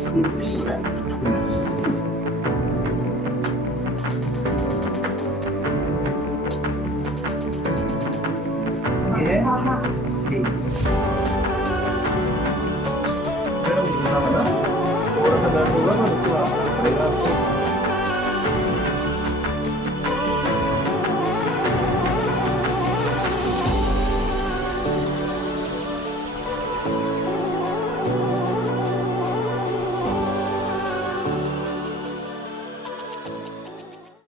예. Pero mi mamá, ahora me da problema,